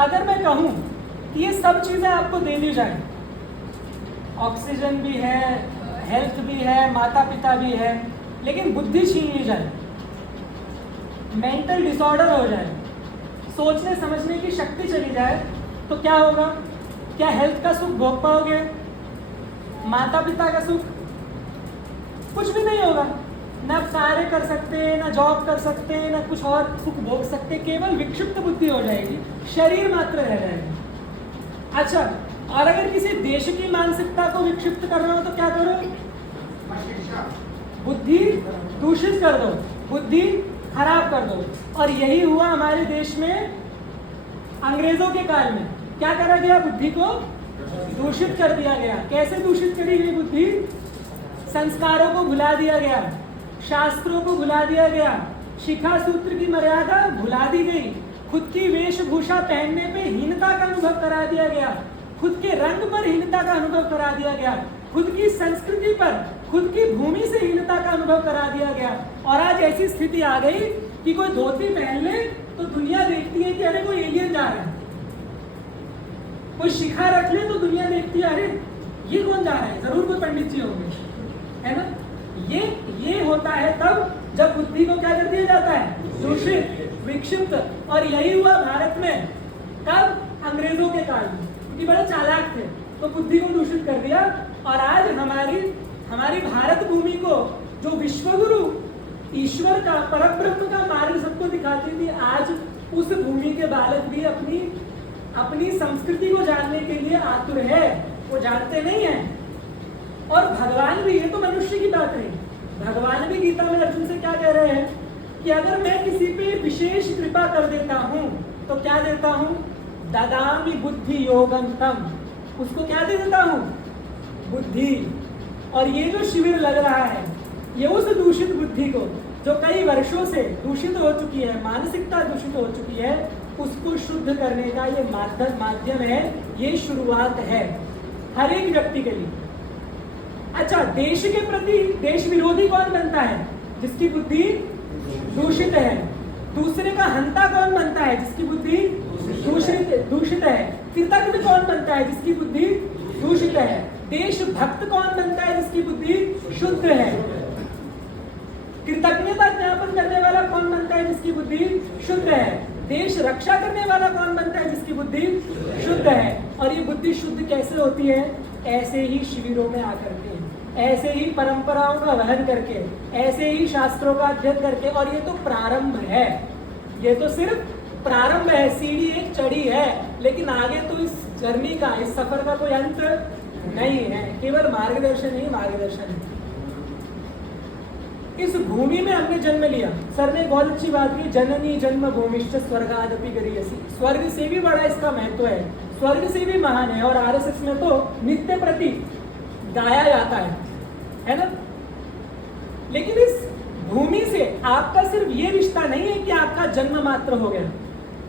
अगर मैं कहूँ कि ये सब चीज़ें आपको दे दी जाए, ऑक्सीजन भी है, हेल्थ भी है, माता पिता भी है, लेकिन बुद्धि छीन ली जाए, मेंटल डिसऑर्डर हो जाए, सोचने समझने की शक्ति चली जाए, तो क्या होगा? क्या हेल्थ का सुख भोग पाओगे? माता पिता का सुख? कुछ भी नहीं होगा। ना कार्य कर सकते, ना जॉब कर सकते, ना कुछ और सुख भोग सकते, केवल विक्षिप्त बुद्धि हो जाएगी, शरीर मात्र रह जाएगा। अच्छा, और अगर किसी देश की मानसिकता को विक्षिप्त करना हो तो क्या करो? बुद्धि दूषित कर दो, बुद्धि खराब कर दो। और यही हुआ हमारे देश में अंग्रेजों के काल में। क्या करा गया? बुद्धि को दूषित कर दिया गया। कैसे दूषित करी गई बुद्धि? संस्कारों को भुला दिया गया, शास्त्रों को भुला दिया गया, शिखा सूत्र की मर्यादा भुला दी गई, खुद की वेशभूषा पहनने पे हीनता का अनुभव करा दिया गया, खुद के रंग पर हीनता का अनुभव करा दिया गया, खुद की संस्कृति पर, खुद की भूमि से हीनता का अनुभव करा दिया गया। और आज ऐसी स्थिति आ गई कि कोई धोती पहन ले तो दुनिया देखती है कि अरे कोई एलियन जा रहा है, कोई शिखा रख ले तो दुनिया देखती है अरे ये कौन जा रहा है, जरूर कोई पंडित जी होंगे, है ना। ये होता है तब जब बुद्धि को क्या कर दिया जाता है? दूषित, विक्षिप्त। और यही हुआ भारत में। कब? अंग्रेजों के काल में, क्योंकि बड़े चालाक थे तो बुद्धि को दूषित कर दिया। और आज हमारी भारत भूमि को जो विश्वगुरु ईश्वर का, परब्रह्म का मार्ग सबको दिखाती थी, आज उस भूमि के बालक भी अपनी संस्कृति को जानने के लिए आतुर है, वो जानते नहीं है। और भगवान भी, ये तो मनुष्य की बात है, भगवान भी गीता में अर्जुन से क्या कह रहे हैं कि अगर मैं किसी पे विशेष कृपा कर देता हूं तो क्या देता हूं? ददामि बुद्धि योगम तम, उसको क्या दे देता हूं? बुद्धि। और ये जो शिविर लग रहा है, ये उस दूषित बुद्धि को जो कई वर्षों से दूषित हो चुकी है, मानसिकता दूषित हो चुकी है, उसको शुद्ध करने का ये माध्यम है, ये शुरुआत है हर एक व्यक्ति के लिए। अच्छा, देश के प्रति देश विरोधी कौन बनता है? जिसकी बुद्धि दूषित है। दूसरे का हंता कौन बनता है? जिसकी बुद्धि दूषित है। कृतज्ञ कौन बनता है? जिसकी बुद्धि दूषित है। देशभक्त कौन बनता है? जिसकी बुद्धि शुद्ध है। कृतज्ञता ज्ञापन करने वाला कौन बनता है? जिसकी बुद्धि शुद्ध है। देश रक्षा करने वाला कौन बनता है? जिसकी बुद्धि शुद्ध है। और ये बुद्धि शुद्ध कैसे होती है? ऐसे ही शिविरों में आकर के, ऐसे ही परंपराओं का वहन करके, ऐसे ही शास्त्रों का अध्ययन करके। और ये तो प्रारंभ है, ये तो सिर्फ प्रारंभ है, सीढ़ी एक चढ़ी है, लेकिन आगे तो इस जर्नी का, इस सफर का कोई अंत नहीं है, केवल मार्गदर्शन ही मार्गदर्शन है। इस भूमि में हमने जन्म लिया। सर ने बहुत अच्छी बात की, जननी जन्म भूमिश्च स्वर्गादपि गरीयसी। स्वर्ग से भी बड़ा इसका महत्व है, स्वर्ग से भी महान है। और आरएसएस में तो नित्य प्रति गाया जाता है ना। लेकिन इस भूमि से आपका सिर्फ ये रिश्ता नहीं है कि आपका जन्म मात्र हो गया।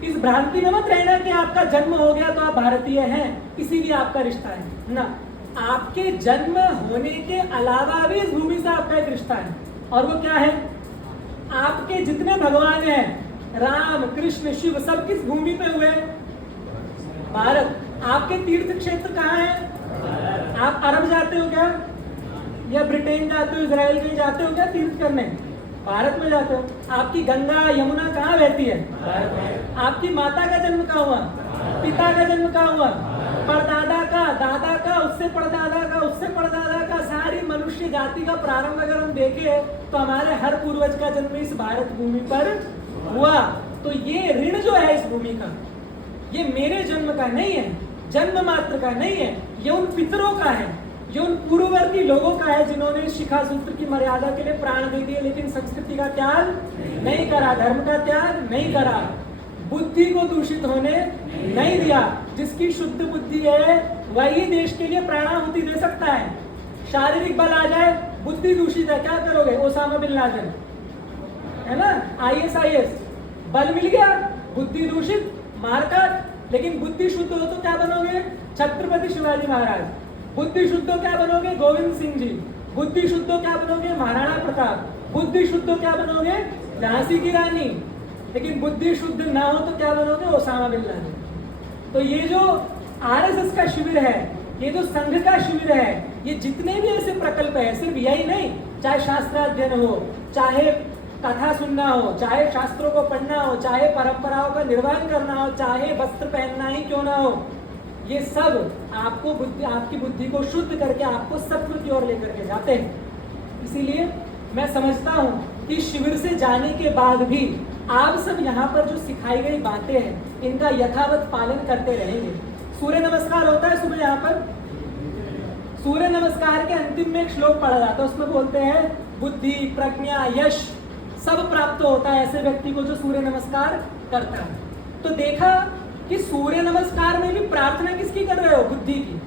इस भ्रांति में मत रहना कि आपका जन्म हो गया तो आप भारतीय हैं, इसीलिए आपका रिश्ता है ना। आपके जन्म होने के अलावा भी इस भूमि से आपका एक रिश्ता है, और वो क्या है? आपके जितने भगवान हैं, राम कृष्ण शिव, सब किस भूमि पे हुए? भारत। आपके तीर्थ क्षेत्र कहाँ है? आप अरब जाते हो क्या, या ब्रिटेन जाते हो, इजराइल कहीं जाते हो क्या तीर्थ करने? भारत में जाते हो। आपकी गंगा यमुना कहाँ बहती है? आपकी माता का जन्म कहाँ हुआ? पिता का जन्म कहाँ हुआ? परदादा का, दादा का, उससे परदादा का, उससे परदादा का, सारी मनुष्य जाति का प्रारंभ अगर हम देखें तो हमारे हर पूर्वज का जन्म इस भारत भूमि पर हुआ। तो ये ऋण जो है इस भूमि का, ये मेरे जन्म का नहीं है, जन्म मात्र का नहीं है, ये उन पितरों का है, ये उन पूर्ववर्ती लोगों का है जिन्होंने शिखा सूत्र की मर्यादा के लिए प्राण दे दिए, लेकिन संस्कृति का त्याग नहीं करा, धर्म का त्याग नहीं करा, बुद्धि को दूषित होने नहीं दिया। जिसकी शुद्ध बुद्धि है वही देश के लिए प्राणाहुति दे सकता है। शारीरिक बल आ जाए, बुद्धि दूषित है, क्या करोगे? ओसामा बिन लादेन, है ना, ISIS, बल मिल गया, बुद्धि दूषित, मारकाट। लेकिन बुद्धि शुद्ध हो तो क्या बनोगे? छत्रपति शिवाजी महाराज। बुद्धि शुद्ध हो क्या बनोगे? गोविंद सिंह जी। बुद्धि शुद्ध हो क्या बनोगे? महाराणा प्रताप। बुद्धि शुद्ध हो क्या बनोगे? झांसी की रानी। लेकिन बुद्धि शुद्ध ना हो तो क्या बनोगे? Osama bin Laden. तो ये जो आरएसएस का शिविर है, ये जो संघ का शिविर है, ये जितने भी ऐसे प्रकल्प है, सिर्फ यही नहीं, चाहे शास्त्राध्ययन हो, चाहे कथा सुनना हो, चाहे शास्त्रों को पढ़ना हो, चाहे परंपराओं का निर्वहन करना हो, चाहे वस्त्र पहनना ही क्यों ना हो, ये सब आपको आपकी बुद्धि को शुद्ध करके आपको सत्व की ओर लेकर के जाते हैं। इसीलिए मैं समझता हूँ कि शिविर से जाने के बाद भी आप सब यहाँ पर जो सिखाई गई बातें हैं, इनका यथावत पालन करते रहेंगे। सूर्य नमस्कार होता है सुबह यहाँ पर, सूर्य नमस्कार के अंतिम में एक श्लोक पढ़ा जाता है, उसमें बोलते हैं बुद्धि, प्रज्ञा, यश सब प्राप्त होता है ऐसे व्यक्ति को जो सूर्य नमस्कार करता है। तो देखा कि सूर्य नमस्कार में भी प्रार्थना किसकी कर रहे हो? बुद्धि की।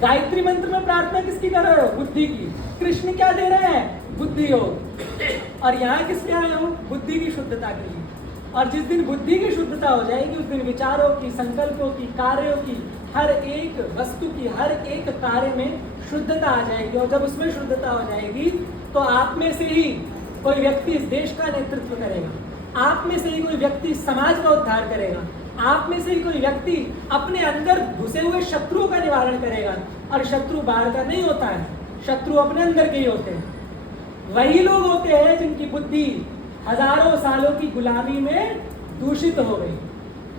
गायत्री मंत्र में प्रार्थना किसकी कर रहे हो? बुद्धि की। कृष्ण क्या दे रहे हैं? बुद्धि हो। और यहाँ किसके आए हो? बुद्धि की शुद्धता के लिए। और जिस दिन बुद्धि की शुद्धता हो जाएगी, उस दिन विचारों की, संकल्पों की, कार्यों की, हर एक वस्तु की, हर एक कार्य में शुद्धता आ जाएगी। और जब उसमें शुद्धता हो जाएगी तो आप में से ही कोई व्यक्ति इस देश का नेतृत्व करेगा, आप में से ही कोई व्यक्ति समाज का उद्धार करेगा, आप में से ही कोई व्यक्ति अपने अंदर घुसे हुए शत्रुओं का निवारण करेगा। और शत्रु बाहर का नहीं होता है, शत्रु अपने अंदर के ही होते हैं। वही लोग होते हैं जिनकी बुद्धि हजारों सालों की गुलामी में दूषित हो गई,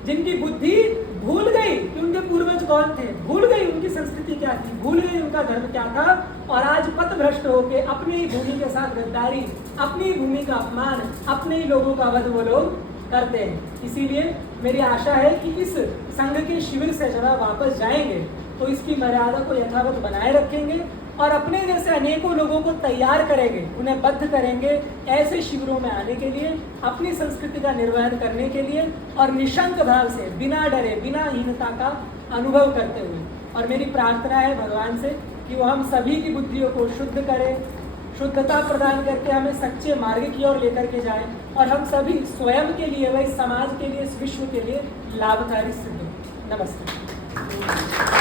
जिनकी बुद्धि भूल गई कि उनके पूर्वज कौन थे, भूल गई उनकी संस्कृति क्या थी, भूल गई उनका धर्म क्या था, और आज पथभ्रष्ट होके अपनी ही भूमि के साथ गद्दारी, अपनी भूमि का अपमान, अपने ही लोगों का वध वो लोग करते हैं। इसीलिए मेरी आशा है कि इस संघ के शिविर से जब आप वापस जाएंगे तो इसकी मर्यादा को यथावत बनाए रखेंगे और अपने जैसे अनेकों लोगों को तैयार करेंगे, उन्हें बद्ध करेंगे ऐसे शिविरों में आने के लिए, अपनी संस्कृति का निर्वहन करने के लिए, और निशंक भाव से, बिना डरे, बिना हीनता का अनुभव करते हुए। और मेरी प्रार्थना है भगवान से कि वो हम सभी की बुद्धियों को शुद्ध करे, शुद्धता प्रदान करके हमें सच्चे मार्ग की ओर लेकर के जाए, और हम सभी स्वयं के लिए, वही समाज के लिए, इस विश्व के लिए लाभकारी सिद्ध हो। नमस्ते।